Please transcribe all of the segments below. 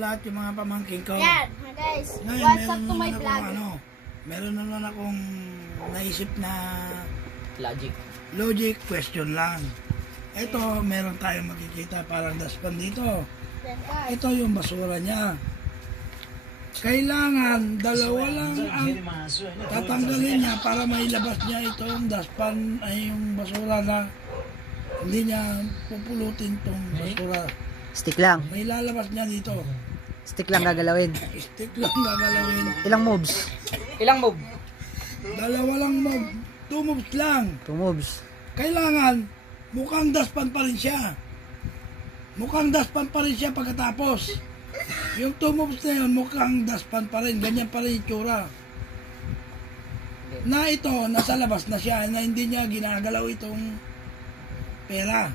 lahat yung mga pamangkin ko. Yan, guys. Ngayon, What's up meron to my naman vlog? akong meron naman akong naisip na logic question lang. Ito, meron tayong makikita parang dustpan dito. Yan, guys. Ito yung basura niya. Kailangan dalawa lang ang tatanggalin niya para mailabas niya itong dustpan ay yung basura na hindi niya pupulutin tong basura. Stick lang. May lalabas niya dito. Stick lang gagalawin. Stick lang gagalawin. Ilang moves? Ilang move? Dalawa lang move. 2 moves lang. 2 moves. Kailangan mukhang dustpan pa rin siya. Mukhang dustpan pa rin siya pagkatapos. Yung 2 moves na yun, mukhang dustpan pa rin. Ganyan pa rin itsura. Na ito, nasa labas na siya, na hindi niya ginagalaw itong pera.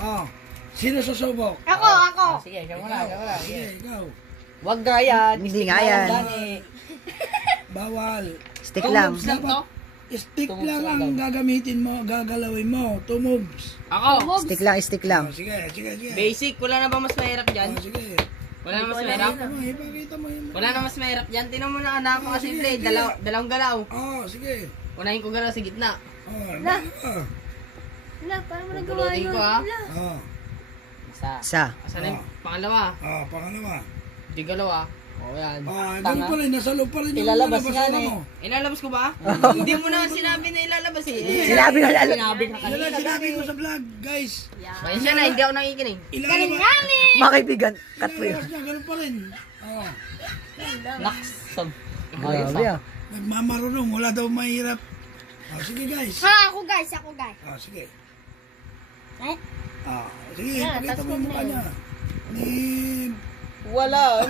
Oh, sino susubok? Ako. Sige, ikaw muna. Sige, ikaw. Wag nga yan. Hindi nga yan. Bawal. Stick lang. Dapat stick lang ang gagamitin mo, gagalawin mo. 2 moves. Ako. Stick lang, stick lang. Oh, sige. Basic. Wala na ba mas mahirap dyan? Oh, sige. Wala na mas mahirap? Ipakita mo yun. Wala na mas mahirap dyan. Tinan mo na anak ko kasi play. Dalawang galaw. Oh, sige. Unahin ko galaw sa gitna. Oh, Na. oh. Wala, paano mo nagawa Pupulutin yun? ko, ha? Wala. Oh, Isa. Isa. Asan na yung pangalawa? oh, pangalawa. Di galawa. O yan. Ah, ganun pa rin, nasa loob pa rin yung Ilalabas basura nga na mo. Ilalabas ko ba? Hindi mo na sinabi na ilalabas eh. Sinabi na lalo. Sinabi na Yan kanina. ang sinabi ko sa vlog, guys. Pasensya na, hindi ako nakikinig. Ilalabas, Mga kaibigan, cut po yun. ilalabas niya, ganun pa rin. Oh, Naksom. Grabe ah. nagmamarunong, wala daw mahirap. Oh, sige guys. Ako guys. Oh, sige. Eh? Ah, sige, Yan, pakita mo yung mukha niya. Ni... Wala.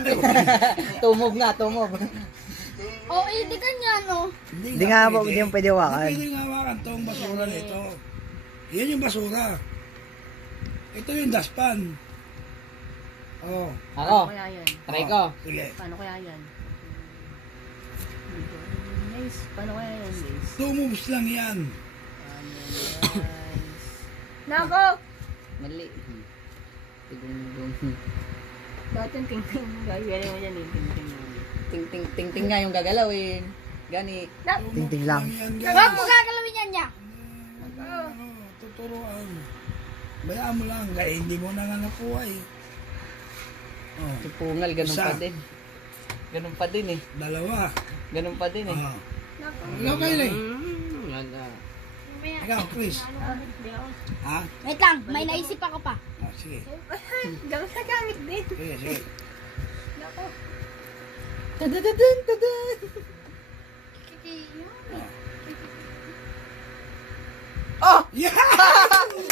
Tumog na, tumog. Oh, hindi kanya, no? Hindi nga po, hindi mo pwede hawakan. Hindi pwede hawakan tong basura nito. Yan yung basura. Ito yung dustpan. Oh, Ako. Kaya yan. Try ko. sige. Paano kaya yan? Guys, paano kaya yan, guys? 2 moves lang yan. Nako! Mali. Tigong. Bakit yung ting-ting? Gagawin mo yan, ting-ting. Ting nga yung gagalawin. Gani. Ting-ting lang. Yan, Huwag mo guys. gagalawin yan niya! Ano, tuturuan. Bayaan mo lang, kaya hindi mo na nga nakuha eh. Oh, Tupungal, ganun Isa. pa din. Ganun pa din eh. dalawa. Ganun pa din eh. Oh. Ikaw kayo eh. Wala. Ikaw, Chris. Ha? Wait lang, may naisip ako pa. Ah, sige. Gawin sa gamit din. Sige. Nako. Tadadadun, tadad. Oh! Yeah!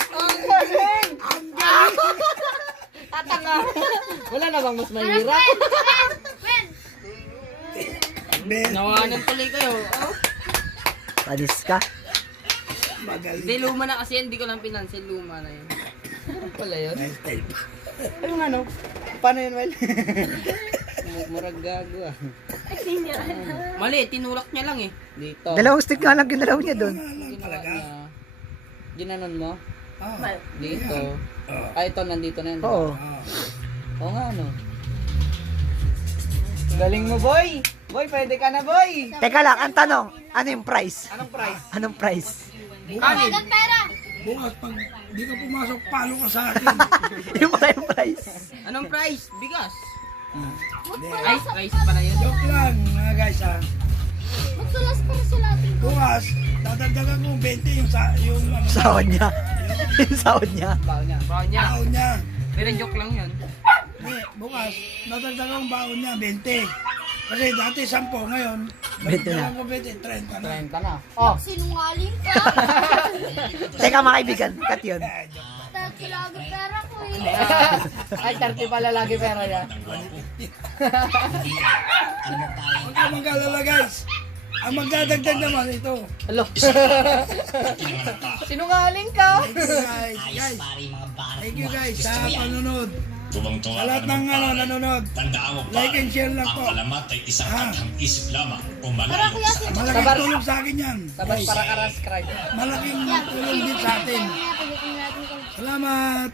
Ang galing! Tatanga! Wala na bang mas mahirap? Ben, Nawanan tuloy kayo. Oh. Panis ka. magaling. Hindi, luma na kasi hindi ko lang pinansin. Luma na yun. Ano pala yun? Nice style pa. Anong ano? Paano yun, Well? Murag gago ah. Mali, tinulak niya lang eh. Dito. Dalawang stick nga lang ginalaw niya doon. Lang Ginawa talaga. niya. Ginanon mo? Ah, Dito. oh. Ah, ito, nandito na yun. Oo. Ah. Oo nga, ano. Galing mo, boy! Boy, pwede ka na, boy! Teka lang, ang tanong, ano yung price? Anong price? Anong price? Kanin! Pera! Bukas pag di ka pumasok, palo ka sa akin. Yung pala yung price. Anong price? Bigas! Hindi. Rice pala yun. Joke lang, mga guys ha. Magsulas para sa latin. Bukas, dadagdagan ko 20 yung ano, Sahod niya. Yung sahod niya. Baon niya. Baon niya. baon niya. Pero joke lang yun. Hindi, bukas, dadagdagan ang baon niya 20. Kasi dati 10 ngayon, 20 na. dadagdagan ko 20, 30 na. 30 na. Oh! Sinungaling ka. Teka mga kaibigan, cut yun. Dati lagi pera ko eh. Ay, 30 pala lagi pera niya. Huwag ka mag-alala guys. Ang magdadagdag naman ito. Hello. Sinungaling ka. Thank you guys sa panunod. Sa lahat ng nanonood. Tandaan mo pa, Like and share lang ang po. alamat ay isang taghang isip lamang o malayo sa Malaking tulong sa akin yan. Sabas para ka-subscribe. Malaking tulong din sa atin. Salamat.